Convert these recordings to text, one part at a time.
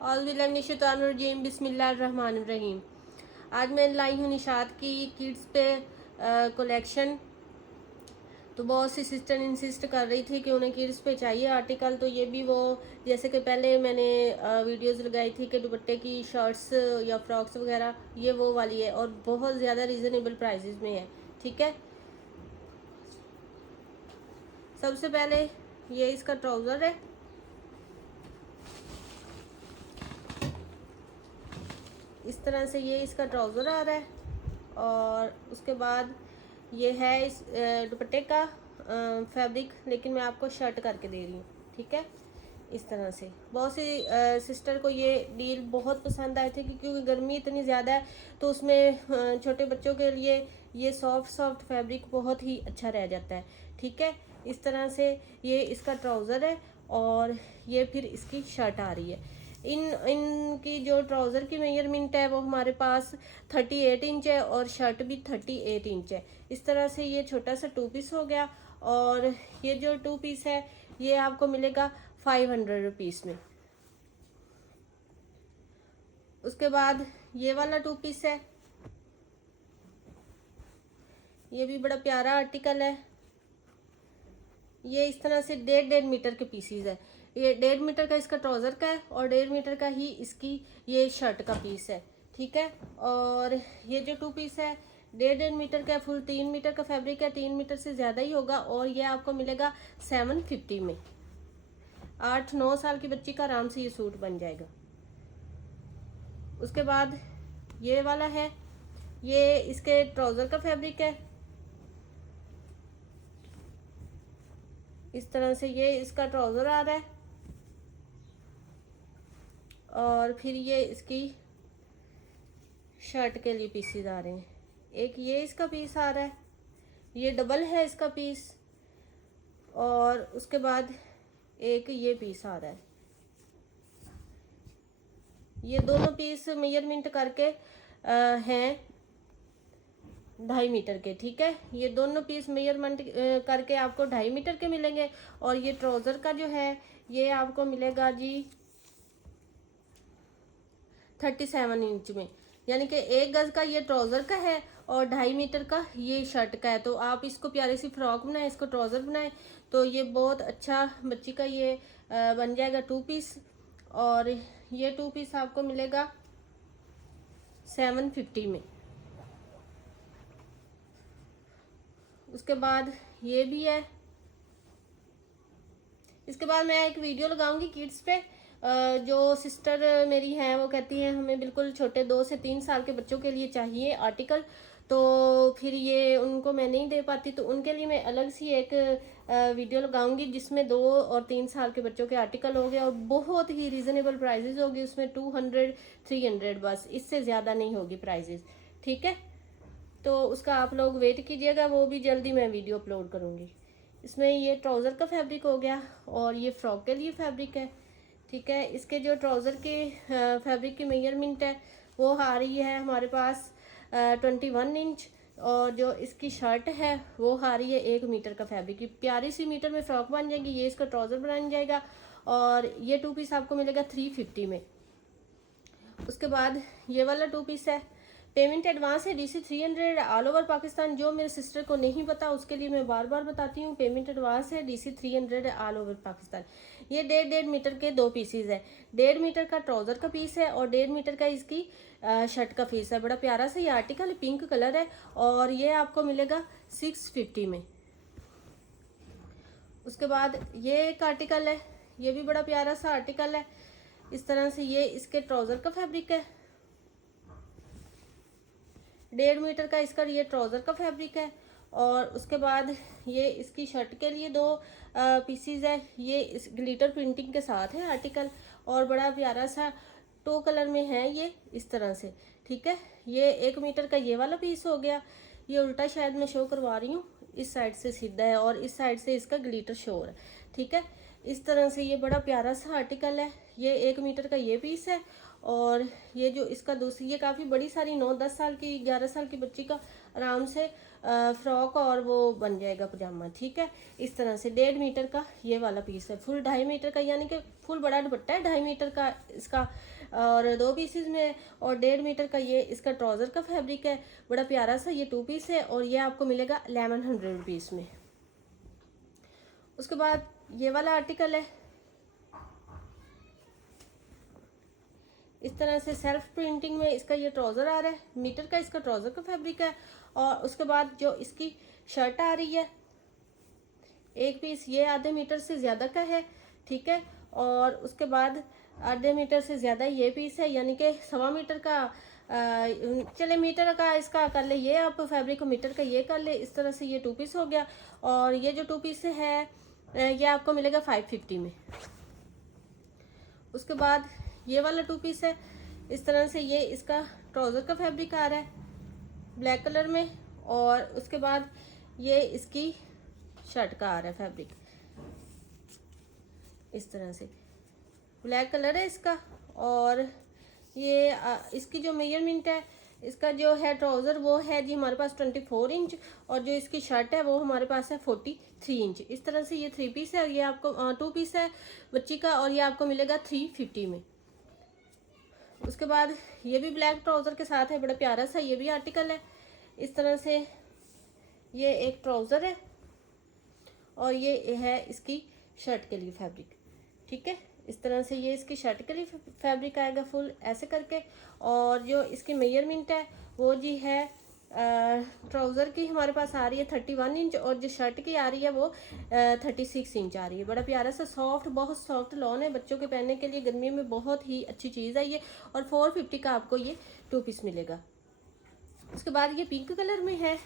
औज़ुबिल्लाहिमिनश्शैतानिर्रजीम बिस्मिल्लाहिर्रहमानिर्रहीम। आज मैं लाई हूँ निशात की किड्स पे कलेक्शन। तो बहुत सी सिस्टर इंसिस्ट कर रही थी कि उन्हें किड्स पे चाहिए आर्टिकल। तो ये भी वो जैसे कि पहले मैंने वीडियोस लगाई थी कि दुपट्टे की शर्ट्स या फ्रॉक्स वगैरह, ये वो वाली है और बहुत ज़्यादा रीज़नेबल प्राइसेस में है। ठीक है, सबसे पहले ये इसका ट्राउज़र है। इस तरह से ये इसका ट्राउज़र आ रहा है और उसके बाद ये है इस दुपट्टे का फैब्रिक, लेकिन मैं आपको शर्ट करके दे रही हूँ। ठीक है, इस तरह से बहुत सी सिस्टर को ये डील बहुत पसंद आए थे क्योंकि गर्मी इतनी ज़्यादा है, तो उसमें छोटे बच्चों के लिए ये सॉफ्ट सॉफ्ट फैब्रिक बहुत ही अच्छा रह जाता है। ठीक है, इस तरह से ये इसका ट्राउज़र है और ये फिर इसकी शर्ट आ रही है। इनकी जो ट्राउज़र की मेजरमेंट है वो हमारे पास 38 इंच है और शर्ट भी 38 इंच है। इस तरह से ये छोटा सा 2 पीस हो गया और ये जो 2 पीस है ये आपको मिलेगा 500 रुपीज़ में। उसके बाद ये वाला 2 पीस है, ये भी बड़ा प्यारा आर्टिकल है। ये इस तरह से 1.5 मीटर के पीसीज है। ये 1.5 मीटर का इसका ट्राउज़र का है और 1.5 मीटर का ही इसकी ये शर्ट का पीस है। ठीक है, और ये जो 2 पीस है 1.5 मीटर का, फुल 3 मीटर का फैब्रिक है, 3 मीटर से ज़्यादा ही होगा और ये आपको मिलेगा 750 में। 8-9 साल की बच्ची का आराम से ये सूट बन जाएगा। उसके बाद ये वाला है, ये इसके ट्राउज़र का फैब्रिक है। इस तरह से ये इसका ट्राउज़र आ रहा है और फिर ये इसकी शर्ट के लिए पीसीज आ रहे हैं। एक ये इसका पीस आ रहा है, ये डबल है इसका पीस, और उसके बाद एक ये पीस आ रहा है। ये दोनों पीस मेजरमेंट करके हैं 2.5 मीटर के। ठीक है, ये दोनों पीस मेजरमेंट करके आपको 2.5 मीटर के मिलेंगे और ये ट्राउज़र का जो है ये आपको मिलेगा जी 37 इंच में, यानी कि 1 गज का ये ट्राउज़र का है और 2.5 मीटर का ये शर्ट का है। तो आप इसको प्यारी सी फ्रॉक बनाएं, इसको ट्राउज़र बनाएं तो ये बहुत अच्छा बच्ची का ये बन जाएगा 2 पीस। और ये 2 पीस आपको मिलेगा 750 में। उसके बाद ये भी है। इसके बाद मैं एक वीडियो लगाऊंगी किड्स पे। जो सिस्टर मेरी हैं वो कहती हैं हमें बिल्कुल छोटे 2 से 3 साल के बच्चों के लिए चाहिए आर्टिकल, तो फिर ये उनको मैं नहीं दे पाती, तो उनके लिए मैं अलग सी एक वीडियो लगाऊंगी जिसमें 2 और 3 साल के बच्चों के आर्टिकल हो गए और बहुत ही रीज़नेबल प्राइजेस होगी उसमें। 200-300 बस, इससे ज़्यादा नहीं होगी प्राइजेस। ठीक है, तो उसका आप लोग वेट कीजिएगा, वो भी जल्दी मैं वीडियो अपलोड करूँगी। इसमें ये ट्राउज़र का फैब्रिक हो गया और ये फ्रॉक के लिए फैब्रिक है। ठीक है, इसके जो ट्राउज़र के फैब्रिक की मेजरमेंट है वो आ रही है हमारे पास 21 इंच और जो इसकी शर्ट है वो आ रही है 1 मीटर का फैब्रिक की। प्यारी सी मीटर में फ्रॉक बन जाएगी। ये इसका ट्राउज़र बन जाएगा और ये 2 पीस आपको मिलेगा 350 में। उसके बाद ये वाला 2 पीस है। पेमेंट एडवांस है DC 300 ऑल ओवर पाकिस्तान। जो मेरे सिस्टर को नहीं पता उसके लिए मैं बार बार बताती हूँ, पेमेंट एडवांस है DC 300 ऑल ओवर पाकिस्तान। ये 1.5 मीटर के 2 पीसीज है। 1.5 मीटर का ट्राउज़र का पीस है और 1.5 मीटर का इसकी शर्ट का पीस है। बड़ा प्यारा सा ये आर्टिकल, पिंक कलर है और ये आपको मिलेगा 650 में। उसके बाद ये एक आर्टिकल है, ये भी बड़ा प्यारा सा आर्टिकल है। इस तरह से ये इसके ट्राउज़र का फैब्रिक है। 1.5 मीटर का इसका ये ट्राउज़र का फैब्रिक है और उसके बाद ये इसकी शर्ट के लिए 2 पीसीज है। ये इस ग्लिटर प्रिंटिंग के साथ है आर्टिकल और बड़ा प्यारा सा 2 कलर में है ये इस तरह से। ठीक है, ये 1 मीटर का ये वाला पीस हो गया। ये उल्टा शायद मैं शो करवा रही हूँ, इस साइड से सीधा है और इस साइड से इसका ग्लिटर शो हो रहा है। ठीक है, इस तरह से ये बड़ा प्यारा सा आर्टिकल है। ये 1 मीटर का ये पीस है और ये जो इसका दूसरी, ये काफ़ी बड़ी सारी 9-10 साल की 11 साल की बच्ची का आराम से फ्रॉक और वो बन जाएगा पजामा। ठीक है, इस तरह से 1.5 मीटर का ये वाला पीस है, फुल 2.5 मीटर का, यानी कि फुल बड़ा दुपट्टा है 2.5 मीटर का इसका, और 2 पीसेस में, और 1.5 मीटर का ये इसका ट्राउज़र का फैब्रिक है। बड़ा प्यारा सा ये 2 पीस है, और ये आपको मिलेगा 1100 रुपीज़ में। उसके बाद ये वाला आर्टिकल है, इस तरह से सेल्फ प्रिंटिंग में इसका ये ट्राउज़र आ रहा है, मीटर का इसका ट्राउज़र का फैब्रिक है। और उसके बाद जो इसकी शर्ट आ रही है, एक पीस ये आधे मीटर से ज़्यादा का है। ठीक है, और उसके बाद आधे मीटर से ज़्यादा ये पीस है, यानी कि 1.25 मीटर का, चले मीटर का इसका कर ले, ये आप फैब्रिक को मीटर का ये कर ले। इस तरह से ये 2 पीस हो गया, और ये जो 2 पीस है ये आपको मिलेगा 550 में। उसके बाद ये वाला 2 पीस है, इस तरह से ये इसका ट्राउज़र का फैब्रिक आ रहा है ब्लैक कलर में, और उसके बाद ये इसकी शर्ट का आ रहा है फैब्रिक, इस तरह से ब्लैक कलर है इसका। और ये इसकी जो मेजरमेंट है, इसका जो है ट्राउज़र वो है जी हमारे पास 24 इंच, और जो इसकी शर्ट है वो हमारे पास है 43 इंच। इस तरह से ये 3 पीस है, और ये आपको 2 पीस है बच्ची का, और ये आपको मिलेगा 350 में। उसके बाद ये भी ब्लैक ट्राउज़र के साथ है, बड़ा प्यारा सा ये भी आर्टिकल है। इस तरह से ये एक ट्राउज़र है, और ये है इसकी शर्ट के लिए फैब्रिक। ठीक है, इस तरह से ये इसकी शर्ट के लिए फैब्रिक आएगा फुल ऐसे करके। और जो इसकी मेजरमेंट है वो जी है ट्राउज़र की हमारे पास आ रही है 31 इंच, और जो शर्ट की आ रही है वो 36 इंच आ रही है। बड़ा प्यारा सा सॉफ्ट, बहुत सॉफ्ट लॉन है, बच्चों के पहनने के लिए गर्मी में बहुत ही अच्छी चीज़ है ये। और 450 का आपको ये 2 पीस मिलेगा। उसके बाद ये पिंक कलर में है,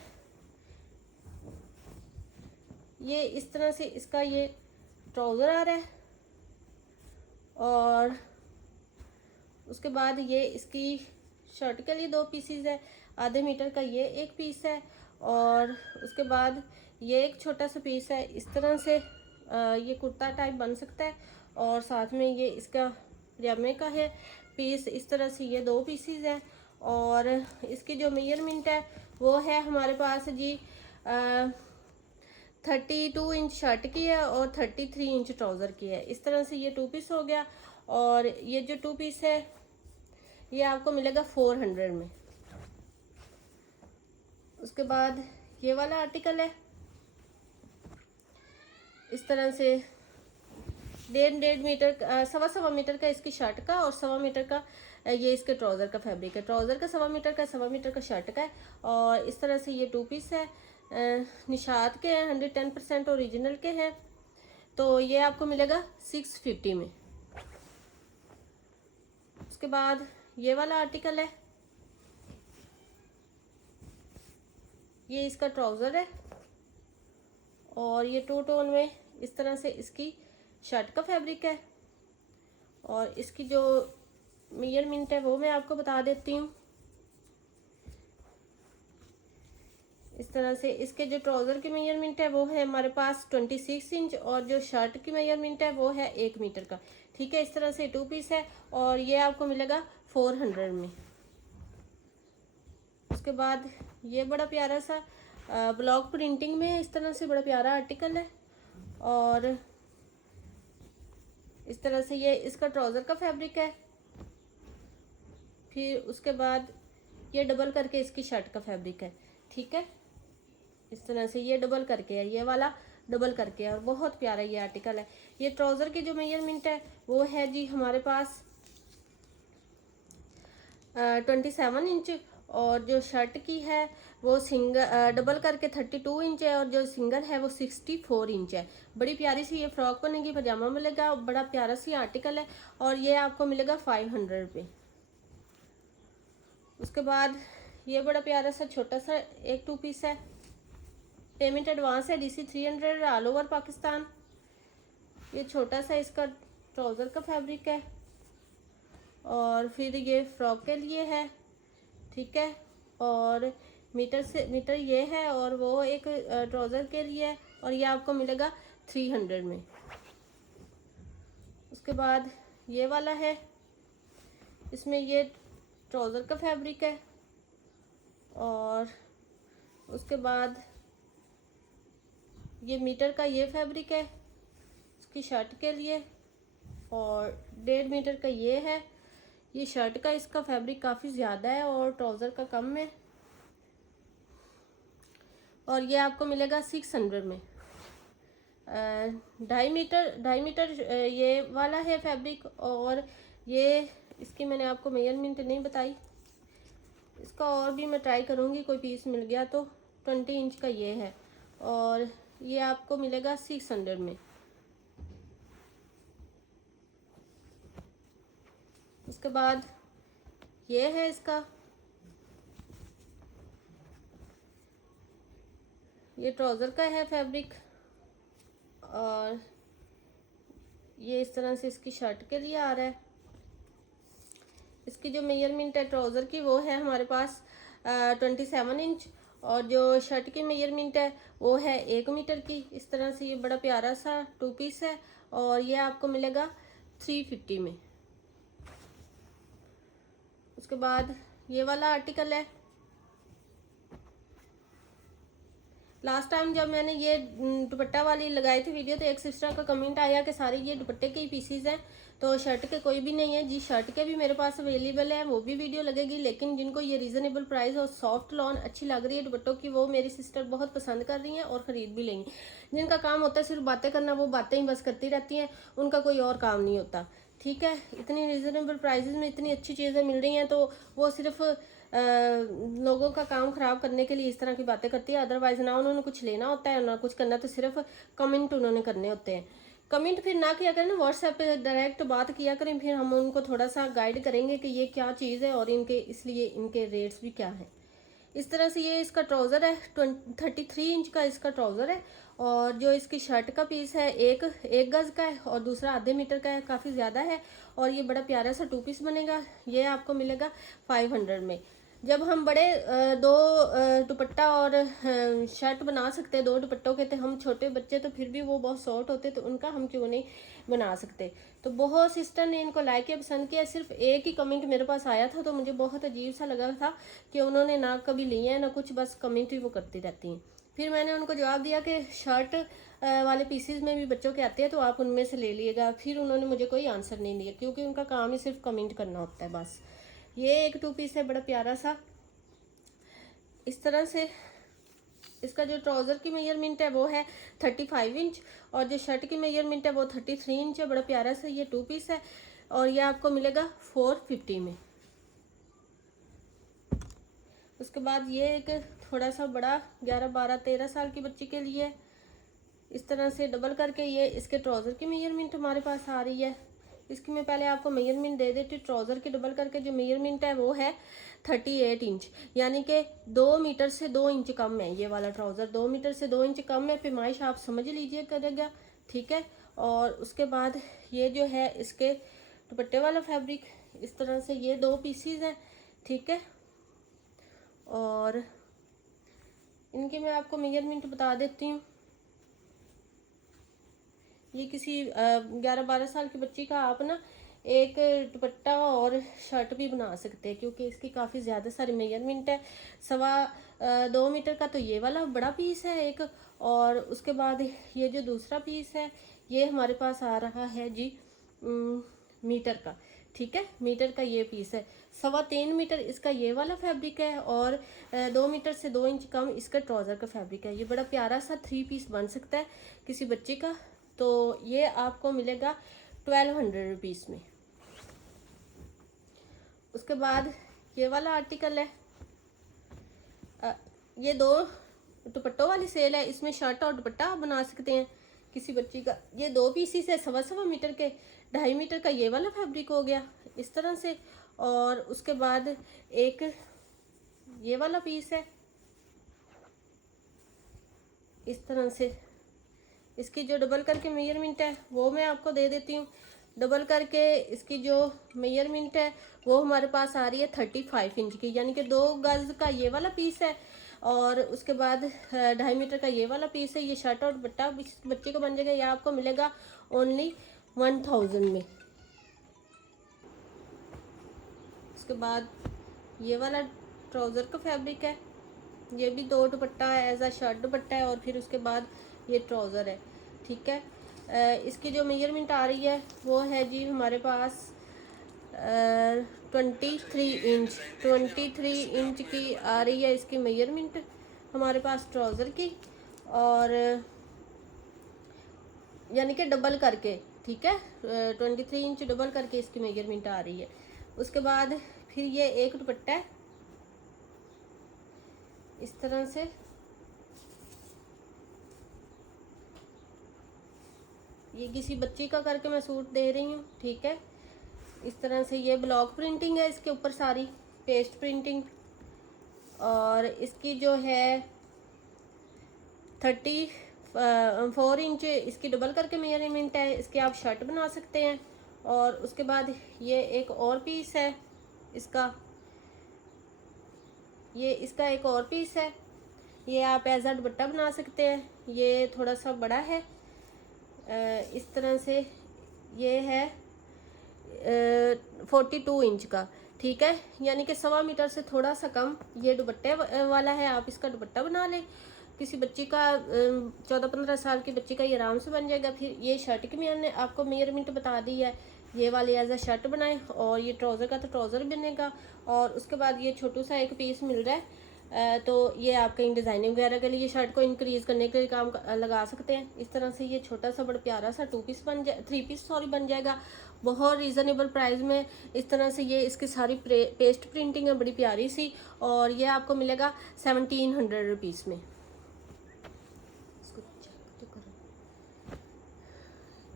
ये इस तरह से इसका ये ट्राउज़र आ रहा है, और उसके बाद ये इसकी शर्ट के लिए 2 पीसीज है, आधे मीटर का ये एक पीस है, और उसके बाद ये एक छोटा सा पीस है। इस तरह से ये कुर्ता टाइप बन सकता है, और साथ में ये इसका पजामे का है पीस। इस तरह से ये 2 पीसीज हैं, और इसकी जो मेजरमेंट है वो है हमारे पास जी 32 इंच शर्ट की है, और 33 इंच ट्राउज़र की है। इस तरह से ये 2 पीस हो गया, और ये जो 2 पीस है ये आपको मिलेगा 400 में। उसके बाद ये वाला आर्टिकल है, इस तरह से 1.5 मीटर 1.25 मीटर का इसकी शर्ट का, और 1.25 मीटर का ये इसके ट्राउज़र का फैब्रिक है। ट्राउज़र का 1.25 मीटर का, 1.25 मीटर का शर्ट का है, और इस तरह से ये 2 पीस है, निशात के हैं, 110% ओरिजिनल के हैं। तो ये आपको मिलेगा 650 में। उसके बाद ये वाला आर्टिकल है, ये इसका ट्राउज़र है, और ये 2 टोन में इस तरह से इसकी शर्ट का फैब्रिक है। और इसकी जो मेजरमेंट है वो मैं आपको बता देती हूँ। इस तरह से इसके जो ट्राउज़र की मेजरमेंट है वो है हमारे पास 26 इंच, और जो शर्ट की मेजरमेंट है वो है 1 मीटर का। ठीक है, इस तरह से 2 पीस है, और ये आपको मिलेगा 400 में। उसके बाद ये बड़ा प्यारा सा ब्लॉक प्रिंटिंग में इस तरह से बड़ा प्यारा आर्टिकल है, और इस तरह से ये इसका ट्राउज़र का फैब्रिक है। फिर उसके बाद ये डबल करके इसकी शर्ट का फैब्रिक है। ठीक है, इस तरह से ये डबल करके है, ये वाला डबल करके है, और बहुत प्यारा ये आर्टिकल है। ये ट्राउज़र की जो मेजरमेंट है वो है जी हमारे पास 27 इंच, और जो शर्ट की है वो डबल करके 32 इंच है, और जो सिंगल है वो 64 इंच है। बड़ी प्यारी सी ये फ्रॉक बनेगी, पजामा मिलेगा, बड़ा प्यारा सी आर्टिकल है, और ये आपको मिलेगा 500 रुपये। उसके बाद ये बड़ा प्यारा सा छोटा सा एक 2 पीस है, पेमेंट एडवांस है DC 300 ऑल ओवर पाकिस्तान। ये छोटा सा इसका ट्राउज़र का फैब्रिक है, और फिर ये फ्रॉक के लिए है। ठीक है, और मीटर ये है, और वो एक ट्राउज़र के लिए है, और ये आपको मिलेगा 300 में। उसके बाद ये वाला है, इसमें ये ट्राउज़र का फैब्रिक है, और उसके बाद ये मीटर का ये फैब्रिक है इसकी शर्ट के लिए, और 1.5 मीटर का ये है। ये शर्ट का इसका फैब्रिक काफ़ी ज़्यादा है और ट्राउज़र का कम है, और ये आपको मिलेगा 600 में। 2.5 मीटर ये वाला है फैब्रिक, और ये इसकी मैंने आपको मेजरमेंट नहीं बताई, इसका और भी मैं ट्राई करूँगी कोई पीस मिल गया तो। 20 इंच का ये है, और ये आपको मिलेगा 600 में। उसके बाद ये है इसका, ये ट्राउज़र का है फैब्रिक, और ये इस तरह से इसकी शर्ट के लिए आ रहा है। इसकी जो मेजरमेंट है ट्राउज़र की वो है हमारे पास 27 इंच, और जो शर्ट की मेजरमेंट है वो है 1 मीटर की। इस तरह से ये बड़ा प्यारा सा 2 पीस है, और ये आपको मिलेगा 350 में। उसके बाद ये वाला आर्टिकल है। लास्ट टाइम जब मैंने ये दुपट्टा वाली लगाई थी वीडियो तो एक सिस्टर का कमेंट आया कि सारे ये दुपट्टे के ही पीसीज हैं, तो शर्ट के कोई भी नहीं है जी। शर्ट के भी मेरे पास अवेलेबल है, वो भी वीडियो लगेगी, लेकिन जिनको ये रीज़नेबल प्राइस और सॉफ्ट लॉन अच्छी लग रही है दुपट्टों की, वो मेरी सिस्टर बहुत पसंद कर रही हैं और ख़रीद भी लेंगी। जिनका काम होता है सिर्फ बातें करना, वो बातें ही बस करती रहती हैं, उनका कोई और काम नहीं होता। ठीक है, इतनी रीज़नेबल प्राइजेज़ में इतनी अच्छी चीज़ें मिल रही हैं तो वो सिर्फ लोगों का काम ख़राब करने के लिए इस तरह की बातें करती है। अदरवाइज़ ना उन्होंने कुछ लेना होता है ना कुछ करना, तो सिर्फ कमेंट उन्होंने करने होते हैं। कमेंट फिर ना किया करें ना, व्हाट्सएप पे डायरेक्ट बात किया करें, फिर हम उनको थोड़ा सा गाइड करेंगे कि ये क्या चीज़ है और इनके इसलिए इनके रेट्स भी क्या हैं। इस तरह से ये इसका ट्राउज़र है, 33 इंच का इसका ट्राउज़र है, और जो इसकी शर्ट का पीस है एक गज़ का है और दूसरा आधे मीटर का है, काफ़ी ज़्यादा है, और ये बड़ा प्यारा सा 2 पीस बनेगा। ये आपको मिलेगा 500 में। जब हम बड़े दो दुपट्टा और शर्ट बना सकते हैं दो दुपट्टों के, तो हम छोटे बच्चे तो फिर भी वो बहुत शॉर्ट होते तो उनका हम क्यों नहीं बना सकते। तो बहुत सिस्टर ने इनको लाइक किया, पसंद किया। सिर्फ एक ही कमेंट मेरे पास आया था तो मुझे बहुत अजीब सा लगा था कि उन्होंने ना कभी लिए हैं ना कुछ, बस कमेंट ही वो करती रहती हैं। फिर मैंने उनको जवाब दिया कि शर्ट वाले पीसेस में भी बच्चों के आते हैं तो आप उनमें से ले लीजिएगा। फिर उन्होंने मुझे कोई आंसर नहीं दिया, क्योंकि उनका काम ही सिर्फ कमेंट करना होता है बस। ये एक 2 पीस है बड़ा प्यारा सा। इस तरह से इसका जो ट्राउज़र की मेजरमेंट है वो है 35 इंच, और जो शर्ट की मेजरमेंट है वो 33 इंच है। बड़ा प्यारा सा ये 2 पीस है, और ये आपको मिलेगा 450 में। उसके बाद ये एक थोड़ा सा बड़ा 11, 12, 13 साल की बच्ची के लिए इस तरह से डबल करके ये इसके ट्राउज़र की मेजरमेंट हमारे पास आ रही है। इसकी मैं पहले आपको मेजरमेंट दे देती हूँ। ट्राउज़र की डबल करके जो मेजरमेंट है वो है 38 इंच, यानी कि 2 मीटर से 2 इंच कम है। ये वाला ट्राउज़र 2 मीटर से 2 इंच कम है, पैमाइश आप समझ लीजिए करेगा। ठीक है, और उसके बाद ये जो है इसके दुपट्टे वाला फैब्रिक इस तरह से ये 2 पीसीज हैं। ठीक है, और इनकी मैं आपको मेजरमेंट बता देती हूँ। ये किसी 11-12 साल की बच्ची का आप ना एक दुपट्टा और शर्ट भी बना सकते हैं, क्योंकि इसकी काफ़ी ज़्यादा सारी मेजरमेंट है। 2.25 मीटर का तो ये वाला बड़ा पीस है एक, और उसके बाद ये जो दूसरा पीस है ये हमारे पास आ रहा है जी मीटर का। ठीक है, मीटर का ये पीस है। 3.25 मीटर इसका ये वाला फैब्रिक है, और 2 मीटर से 2 इंच कम इसका ट्राउज़र का फैब्रिक है। ये बड़ा प्यारा सा 3 पीस बन सकता है किसी बच्चे का। तो ये आपको मिलेगा 1200 रुपीज़ में। उसके बाद ये वाला आर्टिकल है, ये 2 दुपट्टों वाली सेल है। इसमें शर्ट और दुपट्टा आप बना सकते हैं किसी बच्ची का। ये 2 पीसीस है 1.25 मीटर के। 2.5 मीटर का ये वाला फैब्रिक हो गया इस तरह से, और उसके बाद एक ये वाला पीस है इस तरह से। इसकी जो डबल करके मेजरमेंट है वो मैं आपको दे देती हूँ। डबल करके इसकी जो मेजरमेंट है वो हमारे पास आ रही है 35 इंच की, यानी कि 2 गज का ये वाला पीस है, और उसके बाद 2.5 मीटर का ये वाला पीस है। ये शर्ट और दुपट्टा बच्चे को बन जाएगा। ये आपको मिलेगा ओनली 1000 में। उसके बाद ये वाला ट्राउज़र का फैब्रिक है, ये भी 2 दुपट्टा है, एज अ शर्ट दुपट्टा है, और फिर उसके बाद ये ट्राउज़र है। ठीक है, इसकी जो मेजरमेंट आ रही है वो है जी हमारे पास 23 इंच। 23 इंच की आ रही है इसकी मेजरमेंट हमारे पास ट्राउज़र की, और यानी कि डबल करके। ठीक है, 23 इंच डबल करके इसकी मेजरमेंट आ रही है। उसके बाद फिर ये एक दुपट्टा है इस तरह से, ये किसी बच्ची का करके मैं सूट दे रही हूँ। ठीक है, इस तरह से ये ब्लॉक प्रिंटिंग है इसके ऊपर सारी, पेस्ट प्रिंटिंग। और इसकी जो है 34 इंच इसकी डबल करके मेजरमेंट है। इसके आप शर्ट बना सकते हैं। और उसके बाद ये एक और पीस है इसका, ये इसका एक और पीस है, ये आप एज अ दुपट्टा बना सकते हैं। ये थोड़ा सा बड़ा है, इस तरह से ये है 42 इंच का। ठीक है, यानी कि 1.25 मीटर से थोड़ा सा कम ये दुपट्टे वाला है। आप इसका दुपट्टा बना लें, किसी बच्ची का 14-15 साल की बच्ची का ये आराम से बन जाएगा। फिर ये शर्ट की मैंने आपको मेजरमेंट बता दी है, ये वाली एज अ शर्ट बनाएं। और ये ट्राउज़र का तो ट्राउज़र बनेगा। और उसके बाद ये छोटू सा एक पीस मिल रहा है, तो ये आप कहीं डिज़ाइनिंग वगैरह के लिए शर्ट को इंक्रीज़ करने के लिए काम लगा सकते हैं। इस तरह से ये छोटा सा बड़ा प्यारा सा 3 पीस बन जाएगा, बहुत रीज़नेबल प्राइस में। इस तरह से ये इसकी सारी पेस्ट प्रिंटिंग है बड़ी प्यारी सी, और ये आपको मिलेगा 1700 रुपीज़ में। इसको चेक तो करो।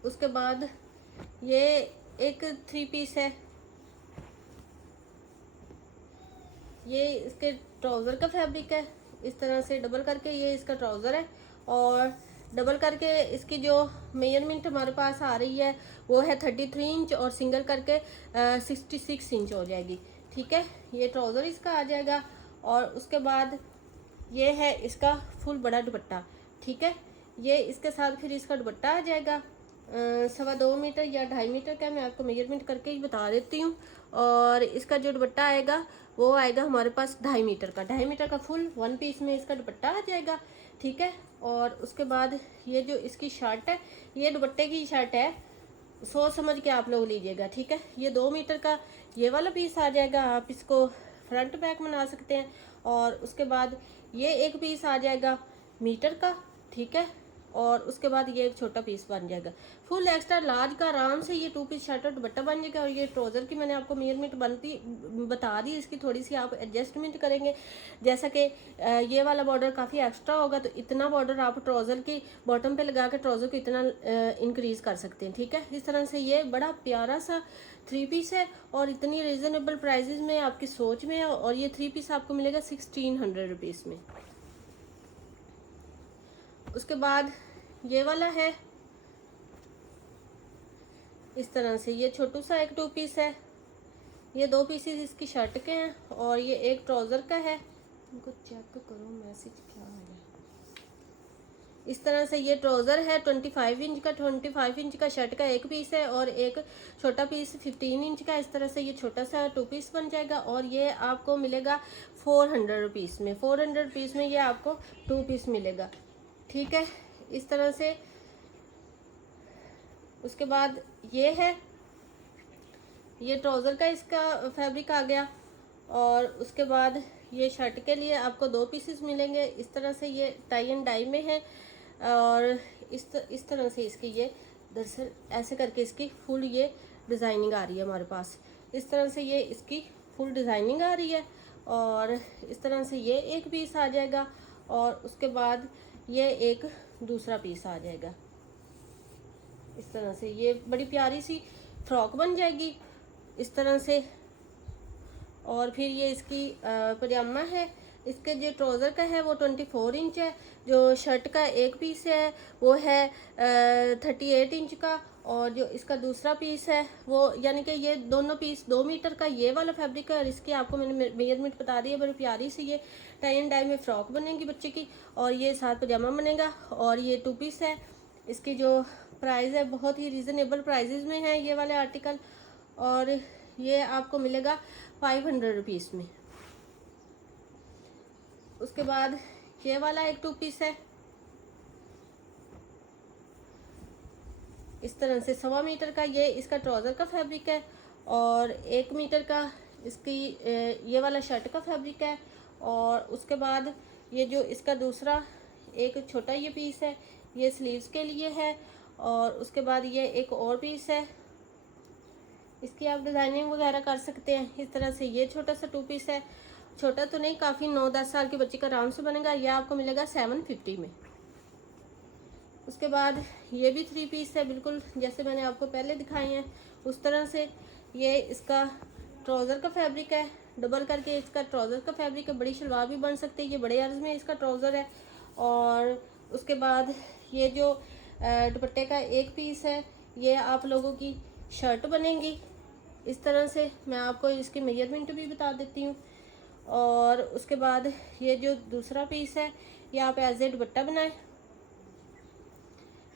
उसके बाद ये एक 3 पीस है, ये इसके ट्राउज़र का फैब्रिक है। इस तरह से डबल करके ये इसका ट्राउज़र है, और डबल करके इसकी जो मेजरमेंट हमारे पास आ रही है वो है 33 इंच, और सिंगल करके 66 इंच हो जाएगी। ठीक है, ये ट्राउज़र इसका आ जाएगा। और उसके बाद ये है इसका फुल बड़ा दुपट्टा। ठीक है, ये इसके साथ फिर इसका दुपट्टा आ जाएगा 2.25 मीटर या 2.5 मीटर का, मैं आपको मेजरमेंट करके ही बता देती हूँ। और इसका जो दुपट्टा आएगा वो आएगा हमारे पास 2.5 मीटर का, 2.5 मीटर का फुल 1 पीस में इसका दुपट्टा आ जाएगा। ठीक है, और उसके बाद ये जो इसकी शर्ट है, ये दुपट्टे की शर्ट है, सोच समझ के आप लोग लीजिएगा। ठीक है, ये 2 मीटर का ये वाला पीस आ जाएगा, आप इसको फ्रंट बैक बना सकते हैं। और उसके बाद ये एक पीस आ जाएगा मीटर का। ठीक है, और उसके बाद ये एक छोटा पीस बन जाएगा। फुल एक्स्ट्रा लार्ज का आराम से ये 2 पीस शर्ट और दुपट्टा बन जाएगा। और ये ट्राउज़र की मैंने आपको मेजरमेंट बता दी, इसकी थोड़ी सी आप एडजस्टमेंट करेंगे। जैसा कि ये वाला बॉर्डर काफ़ी एक्स्ट्रा होगा, तो इतना बॉर्डर आप ट्राउज़र की बॉटम पे लगा के ट्राउज़र को इतना इंक्रीज़ कर सकते हैं। ठीक है, इस तरह से ये बड़ा प्यारा सा 3 पीस है, और इतनी रीज़नेबल प्राइजेज़ में आपकी सोच में है। और ये 3 पीस आपको मिलेगा 1600 रुपीज़ में। उसके बाद ये वाला है इस तरह से, ये छोटू सा एक 2 पीस है। ये 2 पीसेस इसकी शर्ट के हैं, और ये एक ट्राउज़र का है। इनको चेक करो मैसेज क्या है। इस तरह से ये ट्राउज़र है 25 इंच का, 25 इंच का शर्ट का एक पीस है, और एक छोटा पीस 15 इंच का। इस तरह से ये छोटा सा 2 पीस बन जाएगा, और ये आपको मिलेगा 400 रुपीज़ में। 400 रुपीज़ में ये आपको 2 पीस मिलेगा। ठीक है, इस तरह से। उसके बाद ये है, ये ट्राउज़र का इसका फैब्रिक आ गया। और उसके बाद ये शर्ट के लिए आपको 2 पीसेस मिलेंगे। इस तरह से ये टाई एंड डाई में है, और इस तरह से इसकी ये दरअसल ऐसे करके इसकी फुल ये डिज़ाइनिंग आ रही है हमारे पास। इस तरह से ये इसकी फुल डिज़ाइनिंग आ रही है, और इस तरह से ये एक पीस आ जाएगा। और उसके बाद ये एक दूसरा पीस आ जाएगा। इस तरह से ये बड़ी प्यारी सी फ्रॉक बन जाएगी इस तरह से। और फिर ये इसकी पजामा है। इसके जो ट्राउज़र का है वो 24 इंच है। जो शर्ट का एक पीस है वो है 38 इंच का। और जो इसका दूसरा पीस है वो, यानी कि ये दोनों पीस 2 मीटर का ये वाला फैब्रिक है। और इसकी आपको मैंने मेजरमेंट बता दी है। बड़ी प्यारी सी ये टाई एंड डाई में फ्रॉक बनेगी बच्चे की, और ये साथ पजामा बनेगा। और ये 2 पीस है। इसकी जो प्राइस है बहुत ही रीज़नेबल प्राइजेज़ में है ये वाले आर्टिकल, और ये आपको मिलेगा 500 रुपीज़ में। उसके बाद ये वाला एक 2 पीस है, इस तरह से 1.25 मीटर का। ये इसका ट्राउज़र का फैब्रिक है और 1 मीटर का इसकी ये वाला शर्ट का फैब्रिक है। और उसके बाद ये जो इसका दूसरा एक छोटा ये पीस है, ये स्लीव्स के लिए है। और उसके बाद ये एक और पीस है, इसकी आप डिज़ाइनिंग वगैरह कर सकते हैं। इस तरह से ये छोटा सा 2 पीस है, छोटा तो नहीं, काफ़ी 9-10 साल के बच्चे का आराम से बनेगा। यह आपको मिलेगा 750 में। उसके बाद ये भी 3 पीस है, बिल्कुल जैसे मैंने आपको पहले दिखाए हैं उस तरह से। ये इसका ट्राउज़र का फैब्रिक है, डबल करके इसका ट्राउज़र का फैब्रिक है। बड़ी शलवार भी बन सकती है, ये बड़े अर्ज में इसका ट्राउज़र है। और उसके बाद ये जो दुपट्टे का एक पीस है, ये आप लोगों की शर्ट बनेगी इस तरह से। मैं आपको इसकी मेजरमेंट भी बता देती हूँ। और उसके बाद ये जो दूसरा पीस है, ये आप एज ए दुपट्टा बनाएं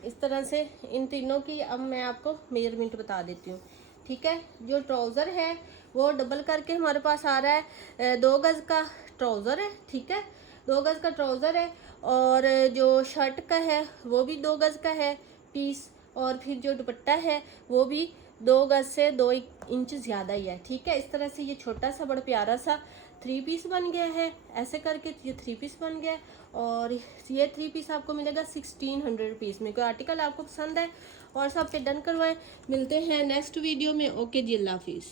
इस तरह से। इन तीनों की अब मैं आपको मेजरमेंट बता देती हूँ, ठीक है। जो ट्राउज़र है वो डबल करके हमारे पास आ रहा है, 2 गज़ का ट्राउज़र है, ठीक है, 2 गज़ का ट्राउज़र है। और जो शर्ट का है वो भी 2 गज़ का है पीस। और फिर जो दुपट्टा है वो भी 2 गज़ से 2 इंच ज़्यादा ही है, ठीक है। इस तरह से ये छोटा सा बड़ा प्यारा सा 3 पीस बन गया है। ऐसे करके ये 3 पीस बन गया है। और ये 3 पीस आपको मिलेगा 1600 रुपीज़ में। कोई आर्टिकल आपको पसंद है और सब पे डन करवाएं। मिलते हैं नेक्स्ट वीडियो में। ओके जी, अल्लाह हाफिज़।